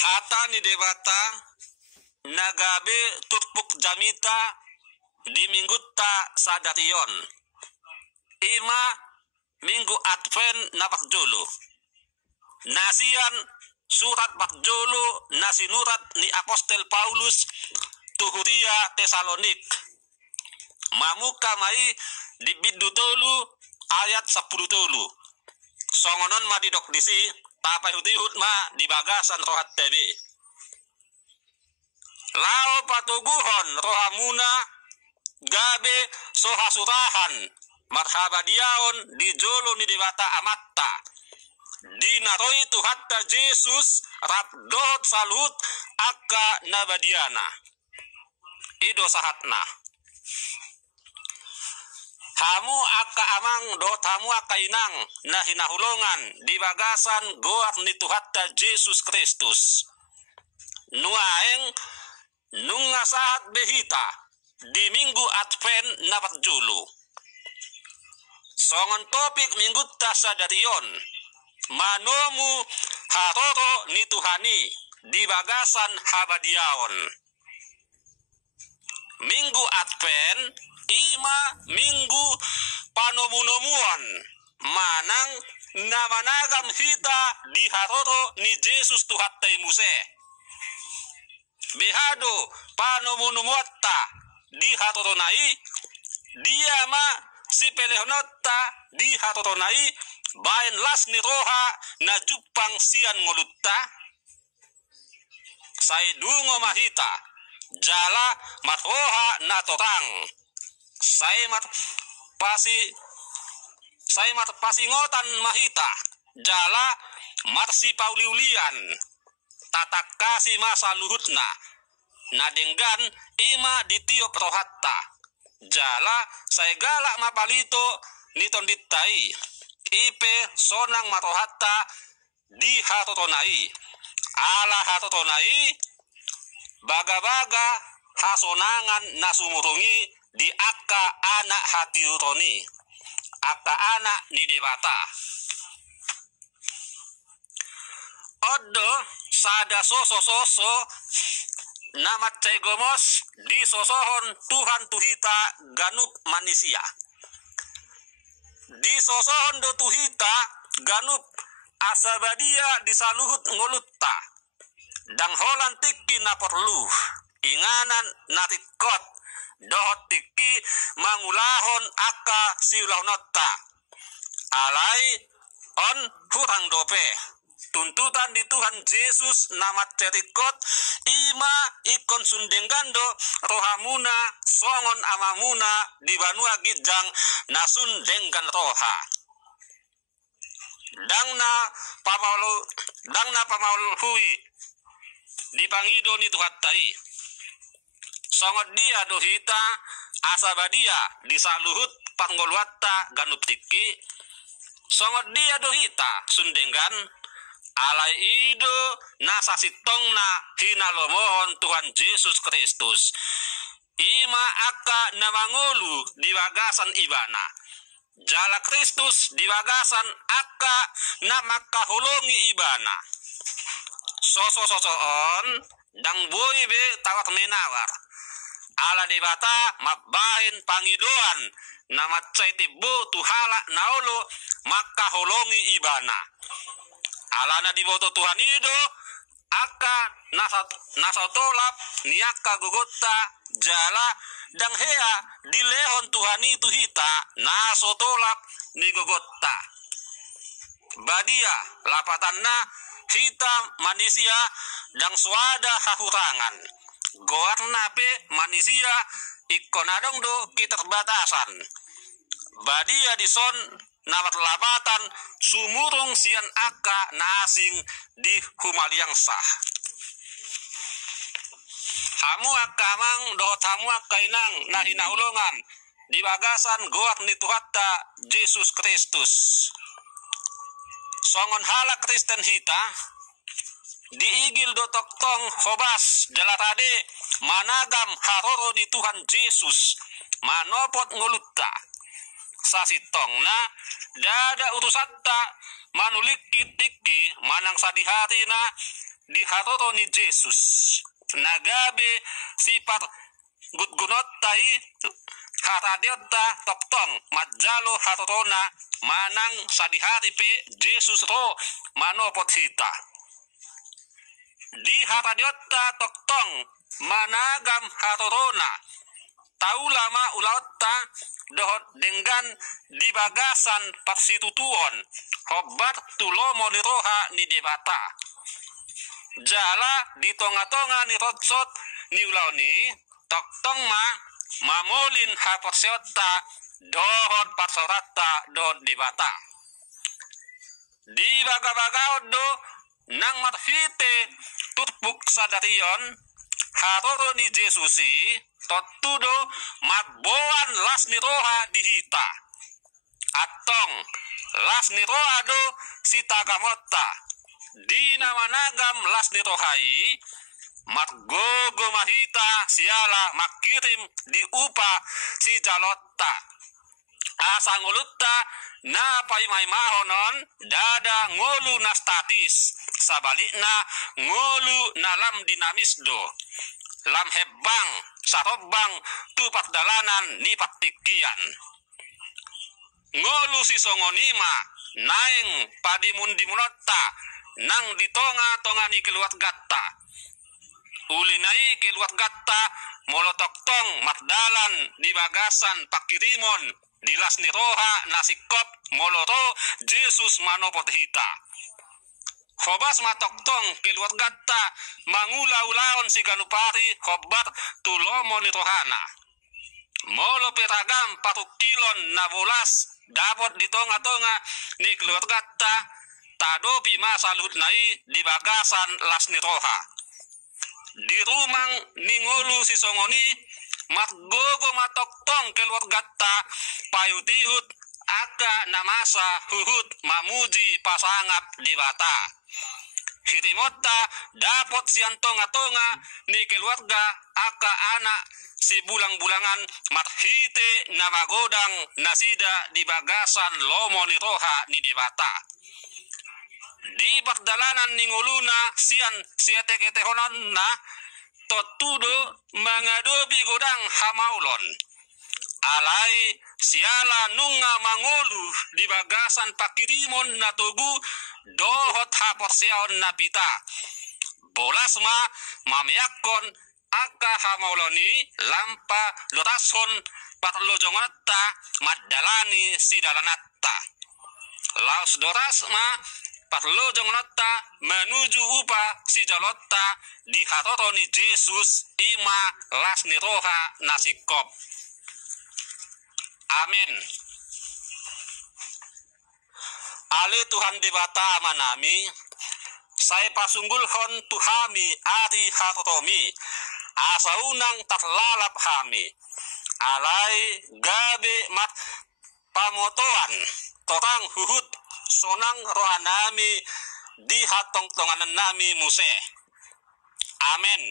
Hata ni debata nagabe tutpuk jamita di minggutta sadation. Ima minggu Advent na pakjolo. Nasian surat pakjolo na sinurat ni Apostel Paulus tuhuria Tesalonik. Mamuka mai di bidutolu ayat 10 tolu. Songonon madidok disi tapai hutihut ma di bagasan rohat tebe. Lao patuguhon rohamuna gabe sohasurahan marhabadiaon di jolo ni dewata amatta. Di naroi tu hatta Jesus rabdot salut akka nabadiana. Ido sahatna. Hamu akka amang dot hamu akka inang na hinahulongan di bagasan goak ni Tuhatta Jesus Kristus. Nuaeng nunga saat behita di minggu Advent na patjulu. Songon topik minggu tasadarion manomu haroro ni Tuhani di bagasan habadiaon. Minggu Advent ima minggu panomunomuan manang namanagam hita di haroro ni Jesus Tuhattai Muse. Behado panomunomuatta di haroro nai dia ma si pelehnotta di haroro nai bain las ni roha na jupang sian ngolutta. Sai dungo mahita jala matroha na torang. Saya mat pasingotan mahita jala marsi pauliulian tatak kasih masa luhutna nadenggan ima ditiup rohatta jala saya galak mapalito niton ditai ipe sonang marohatta di hatotonai ala hatotonai baga-baga hasonangan nasumurungi di akka anak hati uroni akka anak ni dewata. Odo sada soso nama cegomos di sosohon Tuhan tuhita ganup manusia. Di sosohon do tuhita ganup asabadia disaluhut ngolutta. Dang holan tiki na perlu inganan natikot dohot tiki mangulahon akka siulahnotta alai on hurang dope tuntutan di Tuhan Yesus nama cerikot ima ikon sundenggando rohamuna songon amamuna di banua gijang nasun denggan roha dangna pamaul hui di pangido ni Tuhattai songot dia dohita asabadia disaluhut panggoluatta ganup tiki songot dia dohita sundenggan alai ido nasasitongna hinalomohon Tuhan Yesus Kristus ima akka namangolu di bagasan ibana jala Kristus di bagasan akka namakka holongi ibana soso-sosoon dang boy be tawak menawar ala debata mabahin pangidoan nama caitibu tuhala naolo maka holongi ibana alana diboto Tuhan ido akka nasatolap niaka gogotta jala dang hea dilehon Tuhan itu hita nasotolap ni gogotta badia lapatanna hita manusia dang suada hahurangan goarna pe manusia ikonadong do keterbatasan badia dison nawat lapatan sumurung sian akka nasing di humaliang sah hamu akamang dohot hamu akainang nahina ulongan di bagasan goak ni Tuhatta Yesus Kristus songon hala Kristen hita diigil do toktong hobas jalarade managam haroro ni Tuhan Yesus manopot ngolutta sasitongna dada utusatta manulik kitiki manang sadihatina diharoroni Yesus nagabe sifat gutgunottai haradeotta toktong majalo harorona manang sadihari pe Yesus ro manopot hita di haradeotta toktong managam harorona tau lama ulaotta dohot dengan di bagasan parsitutuon hobat tulomo ni roha ni debata jala di tonga-tonga ni rotsot ni ulaoni toktong mamolin haporseotta dohot parsorata dohot debata di baga-bagaod do nang marfite tutpuk sadarion haroro ni Jesusi totudo magboan las ni roha dihita atong las ni roha do sitagamota di namanagam las ni rohai margogo mahita siala makirim di upa si jalotta asangulutta na paimay mahonon dada ngolu na statis sabalikna ngolu na lam dinamisdo lam hebang sarobang tupat dalanan ni patikian ngolu si songonima naeng padimundimunotta nang ditonga-tonga ni keluat gatta ulinai keluat gatta molotoktong matdalan di bagasan pakirimon dilas ni roha nasikop moloto Yesus manopot hita hobas matoktong keluat gatta mangula-ulaon si ganupari hobat tulomo ni rohana molo peragam patukilon na bolas dapat di tonga-tonga ni keluat gatta tadopi masalut nai di bagasan las ni roha di rumang ningolu si songoni matgogo matoktong keluar gatta payutihut aka namasa huhut mamuji pasangat di bata hitimota dapat siang tonga-tonga ni keluarga aka anak si bulang-bulangan marhite namagodang nasida di bagasan lomo ni roha ni debata di perdalanan ninguluna sian siateketehonon na totudo mangadobi godang hamaulon alai siala nunga mangolu di bagasan pakirimon na tugu dohot haporseon na pita bolas mameyakon aka hamauloni lampa lotason patlojongonatta maddalani sidalanatta laos doras patlojongonatta menuju upa si jalotta di hatoroni Yesus ima las ni roha nasikop. Amin. Ale Tuhan debata manami saya pasunggulhon tuhami ari hatotomi asaunang tatlalap hami alai gabe mat pamotoan torang huhut sonang rohanami di hatong tonganan nami muse. Amin.